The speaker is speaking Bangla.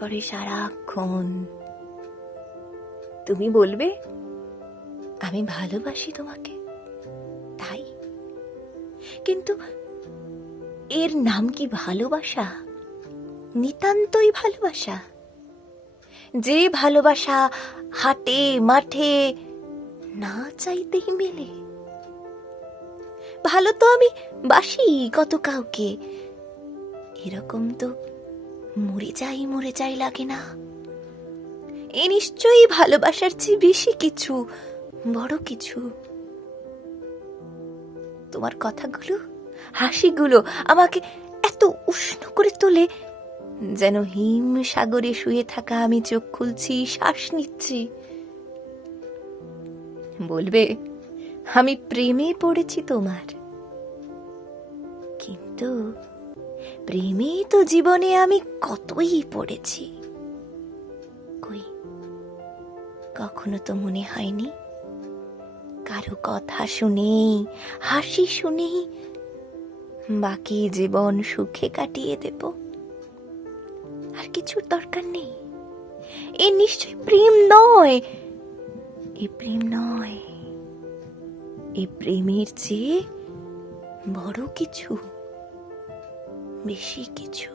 পড়ে সারাক্ষণ। তুমি বলবে আমি ভালোবাসি তোমাকে, তাই? কিন্তু এর নাম কি ভালোবাসা? নিতান্তই ভালোবাসা? যে ভালোবাসা হাটে মাঠে না চাইতেই মেলে। ভালো তো আমি বাসি কত কাউকে, এরকম তো মরে যাই লাগে না। এ নিশ্চয়ই ভালোবাসার চেয়ে বেশি কিছু, বড় কিছু। তোমার কথাগুলো, হাসিগুলো আমাকে এত উষ্ণ করে তোলে, যেন হিম সাগরে শুয়ে থাকা আমি চোখ খুলছি, শ্বাস নিচ্ছি। বলবে আমি প্রেমে পড়েছি তোমার, কিন্তু প্রেমে তো জীবনে আমি কতই পড়েছি। কই, কখনো তো মনে হয়নি কারো কথা শুনেই, হাসি শুনেই বাকি জীবন সুখে কাটিয়ে দেব। আর কিছুর দরকার নেই। এ নিশ্চয় প্রেম নয়, এ প্রেম নয়, এ প্রেমের চেয়ে বড় কিছু, বেশি কিছু।